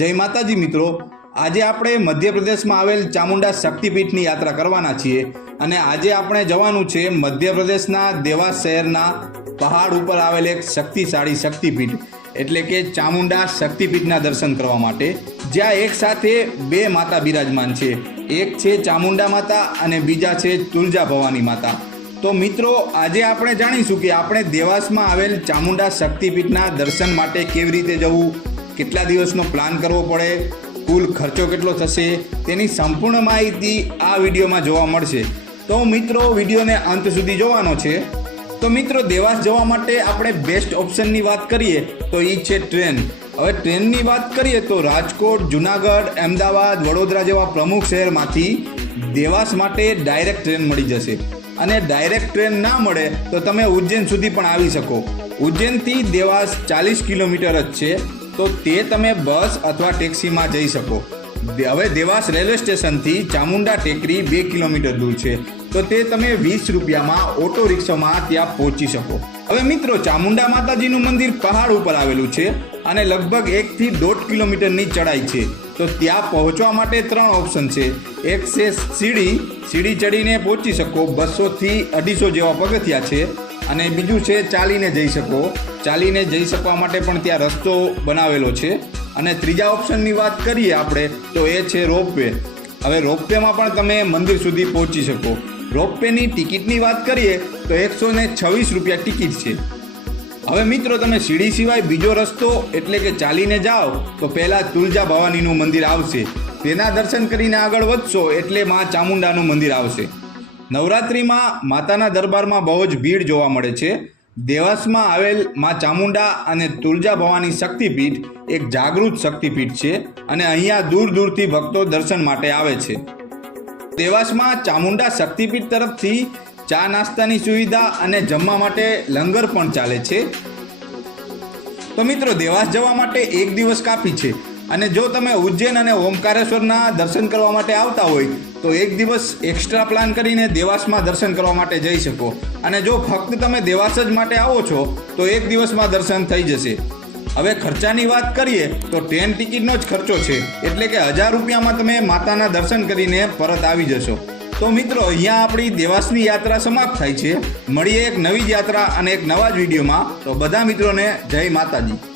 જય માતાજી મિત્રો. આજે આપણે મધ્યપ્રદેશમાં આવેલ ચામુંડા શક્તિપીઠની યાત્રા કરવાના છીએ અને આજે આપણે જવાનું છે મધ્યપ્રદેશના દેવાસ શહેરના પહાડ ઉપર આવેલ એક શક્તિશાળી શક્તિપીઠ, એટલે કે ચામુંડા શક્તિપીઠના દર્શન કરવા માટે. જ્યાં એક સાથે બે માતા બિરાજમાન છે. એક છે ચામુંડા માતા અને બીજા છે તુલજા ભવાની માતા. તો મિત્રો, આજે આપણે જાણીશું કે આપણે દેવાસમાં આવેલ ચામુંડા શક્તિપીઠના દર્શન માટે કેવી રીતે જવું કેટલા દિવસનો પ્લાન કરવો પડે, કુલ ખર્ચો કેટલો થશે, તેની સંપૂર્ણ માહિતી આ વિડીયોમાં જોવા મળશે. તો મિત્રો, વિડીયોને અંત સુધી જોવાનો છે. તો મિત્રો, દેવાસ જવા માટે આપણે બેસ્ટ ઓપ્શનની વાત કરીએ, તો એ છે ટ્રેન. હવે ટ્રેનની વાત કરીએ, તો રાજકોટ, જુનાગઢ, અમદાવાદ, વડોદરા જેવા પ્રમુખ શહેરમાંથી દેવાસ માટે ડાયરેક્ટ ટ્રેન મળી જશે. અને ડાયરેક્ટ ટ્રેન ના મળે, તો તમે ઉજ્જૈન સુધી પણ આવી શકો. ઉજ્જૈનથી દેવાસ ચાલીસ કિલોમીટર જ છે. તો તે તમે બસ અથવા ટેક્સીમાં જઈ શકો. હવે દેવાસ રેલવે સ્ટેશનથી ચામુંડા ટેકરી બે કિલોમીટર દૂર છે. તો તે તમે વીસ રૂપિયામાં ઓટો રિક્ષામાં ત્યાં પહોંચી શકો. હવે મિત્રો, ચામુંડા માતાજીનું મંદિર પહાડ ઉપર આવેલું છે અને લગભગ એકથી દોઢ કિલોમીટરની ચડાઈ છે. તો ત્યાં પહોંચવા માટે ત્રણ ઓપ્શન છે. એક છે સીડી. સીડી ચડીને પહોંચી શકો બસોથી અઢીસો જેવા પગથિયા છે. અને બીજું છે ચાલીને જઈ શકો. ચાલીને જઈ શકવા માટે પણ ત્યાં રસ્તો બનાવેલો છે. અને ત્રીજા ઓપ્શનની વાત કરીએ આપણે, તો એ છે રોપવે. હવે રોપવેમાં પણ તમે મંદિર સુધી પહોંચી શકો. રોપવેની ટિકિટની વાત કરીએ, તો એકસો ને છવ્વીસ રૂપિયા ટિકિટ છે. હવે મિત્રો, તમે સીડી સિવાય બીજો રસ્તો, એટલે કે ચાલીને જાઓ, તો પહેલાં તુલજા ભવાનીનું મંદિર આવશે. તેના દર્શન કરીને આગળ વધશો, એટલે મા ચામુંડાનું મંદિર આવશે. નવરાત્રિમાં માતાના દરબારમાં બહુ જ ભીડ જોવા મળે છે. દેવાસમાં આવેલમાં ચામુંડા અને તુલજા ભવાની શક્તિપીઠ એક જાગૃત શક્તિપીઠ છે અને અહીંયા દૂર દૂરથી ભક્તો દર્શન માટે આવે છે. દેવાસમાં ચામુંડા શક્તિપીઠ તરફથી ચા નાસ્તાની સુવિધા અને જમવા માટે લંગર પણ ચાલે છે. તો મિત્રો, દેવાસ જવા માટે એક દિવસ કાફી છે. અને જો તમે ઉજ્જૈન અને ઓમકારેશ્વરના દર્શન કરવા માટે આવતા હોય, તો એક દિવસ એક્સ્ટ્રા પ્લાન કરીને દેવાસમાં દર્શન કરવા માટે જઈ શકો. અને જો ફક્ત તમે દેવાસ જ માટે આવો છો, તો એક દિવસમાં દર્શન થઈ જશે. હવે ખર્ચાની વાત કરીએ, તો ટ્રેન ટિકિટનો જ ખર્ચો છે. એટલે કે હજાર રૂપિયામાં તમે માતાના દર્શન કરીને પરત આવી જશો. તો મિત્રો, અહીંયા આપણી દેવાસની યાત્રા સમાપ્ત થાય છે. મળીએ એક નવી જ યાત્રા અને એક નવા જ વિડીયોમાં. તો બધા મિત્રોને જય માતાજી.